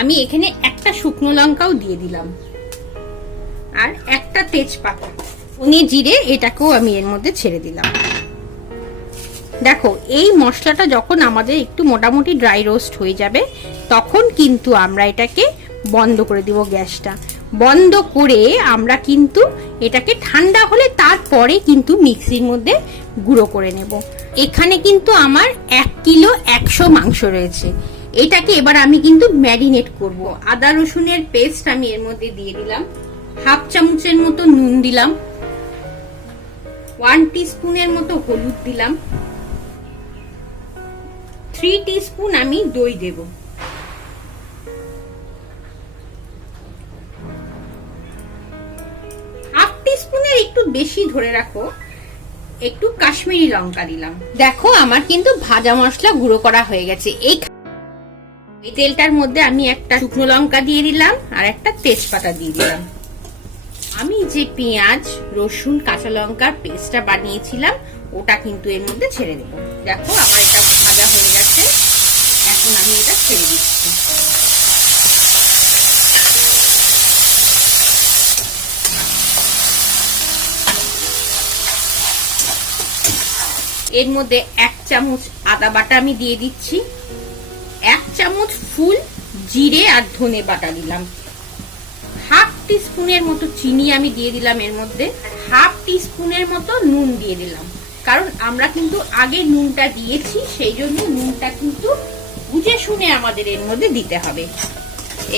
আমি এখানে একটা শুকনো লঙ্কাও দিয়ে দিলাম আর একটা তেজপাতা, ধনে জিরে এটাকেও আমি এর মধ্যে ছেড়ে দিলাম। দেখো এই মশলাটা যখন আমাদের একটু মোটামুটি ড্রাই রোস্ট হয়ে যাবে তখন কিন্তু আমরা এটাকে বন্ধ করে দিব। গ্যাসটা বন্ধ করে আমরা কিন্তু এটাকে ঠান্ডা হলে তারপরে কিন্তু মিক্সির মধ্যে গুঁড়ো করে নেব। এখানে কিন্তু আমার 1 কিলো 100 মাংস রয়েছে। এটাকে এবার আমি কিন্তু ম্যারিনেট করব। আদা রসুনের পেস্ট আমি এর মধ্যে দিয়ে দিলাম, হাফ চামচের মতো নুন দিলাম, 1 টিস্পুনের মতো হলুদ দিলাম, 3 টিস্পুন আমি দই দেব, হাফ টিস্পুনের একটু বেশি ধরে রাখো একটু কাশ্মীরি লঙ্কা দিলাম। দেখো আমার কিন্তু ভাজা মশলা গুঁড়ো করা হয়ে গেছে। এই তেলটার মধ্যে আমি একটা শুকনো লঙ্কা দিয়ে দিলাম আর একটা তেজপাতা দিয়ে দিলাম। আমি যে পেঁয়াজ রসুন কাঁচা লঙ্কার পেস্টটা বানিয়েছিলাম ওটা কিন্তু এর মধ্যে ছেড়ে দেব। দেখো আমার এটা ভাজা হয়ে গেছে, এখন আমি এটা ছেড়ে দিচ্ছি। এর মধ্যে 1 চামচ আদা বাটা আমি দিয়ে দিচ্ছি, 1 চামচ ফুল জিরে আর ধনে বাটা দিলাম, হাফ টিস্পুনের মতো চিনি আমি দিয়ে দিলাম এর মধ্যে, হাফ টিস্পুনের মতো নুন দিয়ে দিলাম। কারণ আমরা কিন্তু আগে নুনটা দিয়েছি, সেই জন্য নুনটা কিন্তু বুঝে শুনে আমাদের এর মধ্যে দিতে হবে।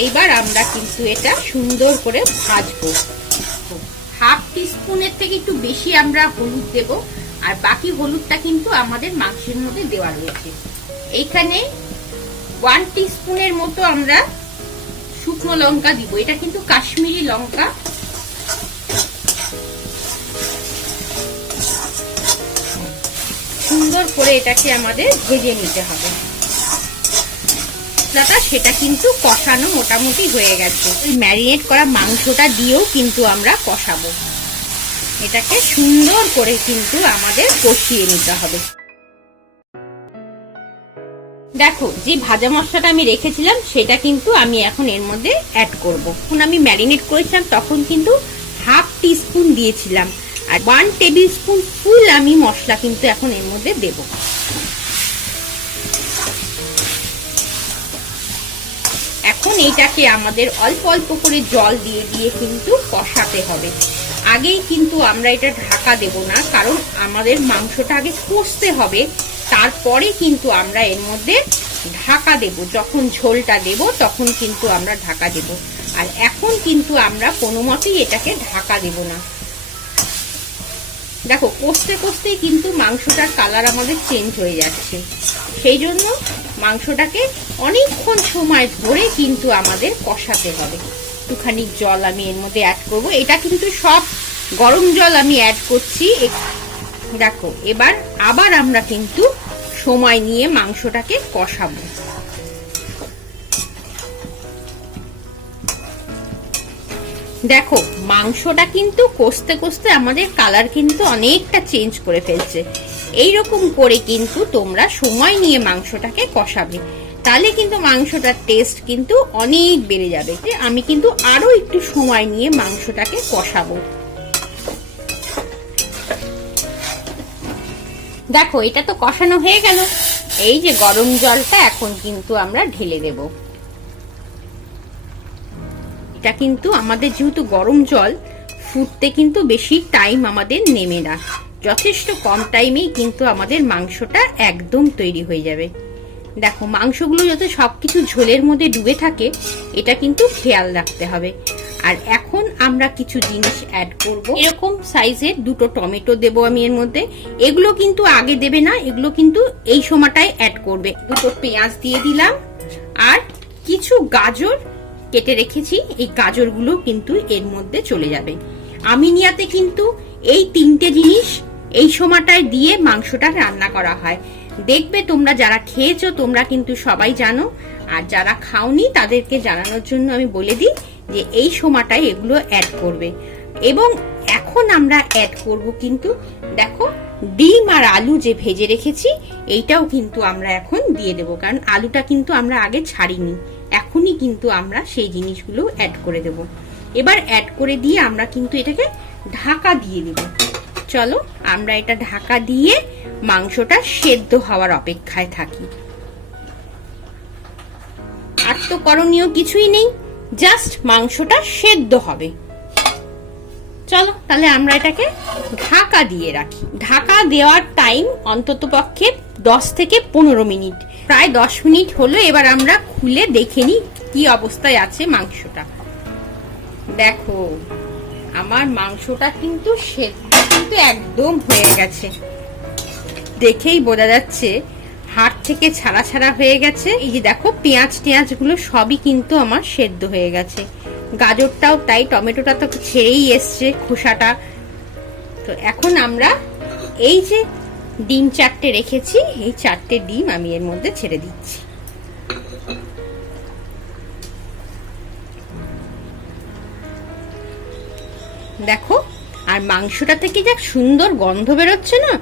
এইবার আমরা কিন্তু এটা সুন্দর করে ভাজবো। হাফ টিস্পুনের থেকে একটু বেশি আমরা হলুদ দেব, আর বাকি হলুদটা কিন্তু আমাদের মাংসের মধ্যে দেওয়া রয়েছে। এইখানে 1 টিস্পুনের মতো আমরা শুকনো লঙ্কা দিব, এটা কিন্তু কাশ্মীরি লঙ্কা। সুন্দর করে এটাকে আমাদের ভেজে নিতে হবে। সেটা কিন্তু কষানো মোটামুটি হয়ে গেছে। ওই ম্যারিনেট করা মাংসটা দিয়েও কিন্তু আমরা কষাবো। এটাকে সুন্দর করে কিন্তু আমাদের কষিয়ে নিতে হবে। দেখো যে ভাজা মশলাটা আমি রেখেছিলাম সেটা কিন্তু আমি এখন এর মধ্যে অ্যাড করব। এখন আমি ম্যারিনেট করেছিলাম তখন কিন্তু হাফ টিস্পুন দিয়েছিলাম, আর 1 টেবিল স্পুন ফুল আমি মশলা কিন্তু এখন এর মধ্যে দেব। এখন এইটাকে আমাদের অল্প অল্প করে জল দিয়ে দিয়ে কিন্তু কষাতে হবে। আগেই কিন্তু আমরা এটা ঢাকা দেব না, কারণ আমাদের মাংসটা আগে কষতে হবে, তারপরে কিন্তু আমরা এর মধ্যে ঢাকা দেব। যখন ঝোলটা দেব তখন কিন্তু আমরা ঢাকা দেব, আর এখন কিন্তু আমরা কোনো মতেই এটাকে ঢাকা দেব না। দেখো কষতে কষতেই কিন্তু মাংসটার কালার আমাদের চেঞ্জ হয়ে যাচ্ছে, সেই জন্য মাংসটাকে অনেকক্ষণ সময় ধরে কিন্তু আমাদের কষাতে হবে। একটুখানি জল আমি এর মধ্যে অ্যাড করব, এটা কিন্তু সব গরম জল আমি অ্যাড করছি। দেখো এবার আবার আমরা কিন্তু সময় নিয়ে মাংসটাকে কষাবো। দেখো মাংসটা কিন্তু কষতে কষতে আমাদের কালার কিন্তু অনেকটা চেঞ্জ করে ফেলছে। এইরকম করে কিন্তু তোমরা সময় নিয়ে মাংসটাকে কষাবে, তাহলে কিন্তু মাংসটার টেস্ট কিন্তু অনেক বেড়ে যাবে। আমি কিন্তু আরো একটু সময় নিয়ে মাংসটাকে কষাবো। দেখো এটা তো কষানো হয়ে গেল। এই যে গরম জলটা এখন কিন্তু আমরা ঢেলে দেব। এটা কিন্তু আমাদের যেহেতু গরম জল, ফুটতে কিন্তু বেশি টাইম আমাদের নেবে না, যথেষ্ট কম টাইমেই কিন্তু আমাদের মাংসটা একদম তৈরি হয়ে যাবে। দেখো মাংসগুলো যাতে সবকিছু ঝোলের মধ্যে ডুবে থাকে এটা কিন্তু খেয়াল রাখতে হবে। আর এখন আমরা কিছু জিনিস অ্যাড করব। এরকম সাইজের 2টো টমেটো দেব আমি এর মধ্যে। এগুলো কিন্তু আগে দেবে না, এগুলো কিন্তু এই সময়টায় অ্যাড করবে। 2টো পেঁয়াজ দিয়ে দিলাম, আর কিছু গাজর কেটে রেখেছি, এই গাজরগুলো কিন্তু এর মধ্যে চলে যাবে। আমিনিয়াতে কিন্তু এই 3টে জিনিস এই সময়টায় দিয়ে মাংসটা রান্না করা হয়। দেখবে তোমরা যারা খেয়েছো তোমরা কিন্তু সবাই জানো, আর যারা খাওনি তাদেরকে জানানোর জন্য আমি বলে দিই যে এই সময়টায় এগুলো অ্যাড করবে। এবং এখন আমরা অ্যাড করব কিন্তু দেখো ডিম আর আলু যে ভেজে রেখেছি এইটাও কিন্তু আমরা এখন দিয়ে দেব, কারণ আলুটা কিন্তু আমরা আগে ছাড়িনি, এখন তখনই কিন্তু আমরা সেই জিনিসগুলো অ্যাড করে দেব। এবার অ্যাড করে দিয়ে আমরা কিন্তু এটাকে ঢাকা দিয়ে দেব। চলো আমরা এটা ঢাকা দিয়ে মাংসটা সেদ্ধ হওয়ার অপেক্ষায় থাকি। আর তো করণীয় কিছুই নেই, জাস্ট মাংসটা সেদ্ধ হবে। চলো তাহলে আমরা এটাকে ঢাকা দিয়ে রাখি। ঢাকা দেওয়ার টাইম অন্তত পক্ষে 10 থেকে 15 মিনিট, প্রায় 10 মিনিট হলো। এবার আমরা খুলে দেখে নিই কি অবস্থায় আছে মাংসটা। দেখো আমার মাংসটা কিন্তু সেদ্ধ কিন্তু একদম হয়ে গেছে, দেখেই বোঝা যাচ্ছে হাড় থেকে ছাড়া ছাড়া হয়ে গেছে। এই যে দেখো পেঁয়াজ টেঁয়াজ গুলো সবই কিন্তু আমার সেদ্ধ হয়ে গেছে, গাজরটাও তাই, টমেটোটা তো ছেড়েই এসছে খোসাটা। তো এখন আমরা এই যে ডিম 4টে রেখেছি, এই 4টে ডিম আমি এর মধ্যে ছেড়ে দিচ্ছি। দেখো আর মাংসটা থেকে যা সুন্দর গন্ধ বেরোচ্ছে না,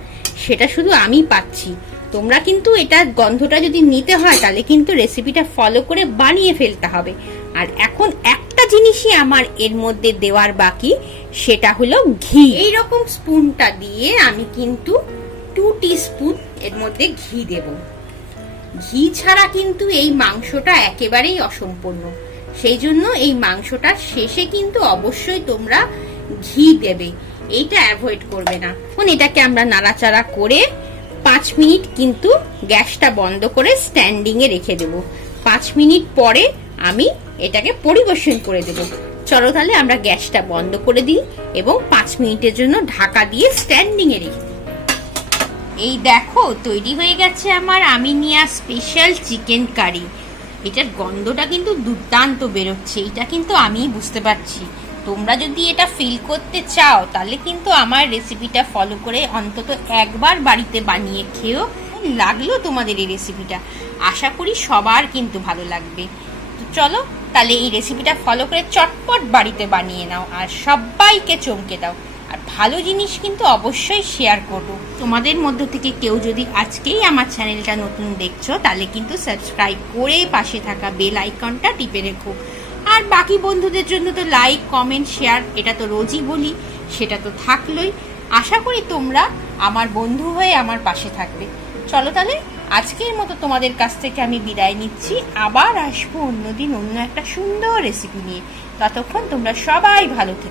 সেটা শুধু আমি পাচ্ছি। তোমরা কিন্তু এটা গন্ধটা যদি নিতে হয় তাহলে কিন্তু রেসিপিটা ফলো করে বানিয়ে ফেলতে হবে। আর এখন একটা জিনিসই আমার এর মধ্যে দেওয়ার বাকি, সেটা হলো ঘি। এইরকম স্পুনটা দিয়ে আমি কিন্তু 2 টিস্পুন এর মধ্যে ঘি দেব। ঘি ছাড়া কিন্তু এই মাংসটা একেবারেই অসম্পূর্ণ, সেই জন্য এই মাংসটার শেষে কিন্তু অবশ্যই তোমরা ঘি দেবে, এইটা অ্যাভয়েড করবে না। এখন এটাকে আমরা নাড়াচাড়া করে 5 মিনিট কিন্তু গ্যাসটা বন্ধ করে স্ট্যান্ডিং এ রেখে দেব। 5 মিনিট পরে আমি এটাকে পরিবেশন করে দেব। চলো তাহলে আমরা গ্যাসটা বন্ধ করে দিই এবং 5 মিনিটের জন্য ঢাকা দিয়ে স্ট্যান্ডিং এ রেখে দিই। এই দেখো তৈরি হয়ে গেছে আমার আমিনিয়া স্পেশাল চিকেন কারি। এটার গন্ধটা কিন্তু দুর্দান্ত বেরোচ্ছে, এটা কিন্তু আমিই বুঝতে পারছি। তোমরা যদি এটা ফিল করতে চাও তাহলে কিন্তু আমার রেসিপিটা ফলো করে অন্তত একবার বাড়িতে বানিয়ে খেও। লাগলো তোমাদের এই রেসিপিটা, আশা করি সবার কিন্তু ভালো লাগবে। তো চলো তাহলে এই রেসিপিটা ফলো করে চটপট বাড়িতে বানিয়ে নাও আর সবাইকে চমকে দাও। আর ভালো জিনিস কিন্তু অবশ্যই শেয়ার করো। তোমাদের মধ্য থেকে কেউ যদি আজকেই আমার চ্যানেলটা নতুন দেখছো তাহলে কিন্তু সাবস্ক্রাইব করে পাশে থাকা বেল আইকনটা টিপে রেখো। আর বাকি বন্ধুদের জন্য তো লাইক কমেন্ট শেয়ার, এটা তো রোজই বলি, সেটা তো থাকলোই। আশা করি তোমরা আমার বন্ধু হয়ে আমার পাশে থাকবে। চলো তাহলে আজকের মতো তোমাদের কাছ থেকে আমি বিদায় নিচ্ছি। আবার আসবো অন্যদিন অন্য একটা সুন্দর রেসিপি নিয়ে। ততক্ষণ তোমরা সবাই ভালো থেকো।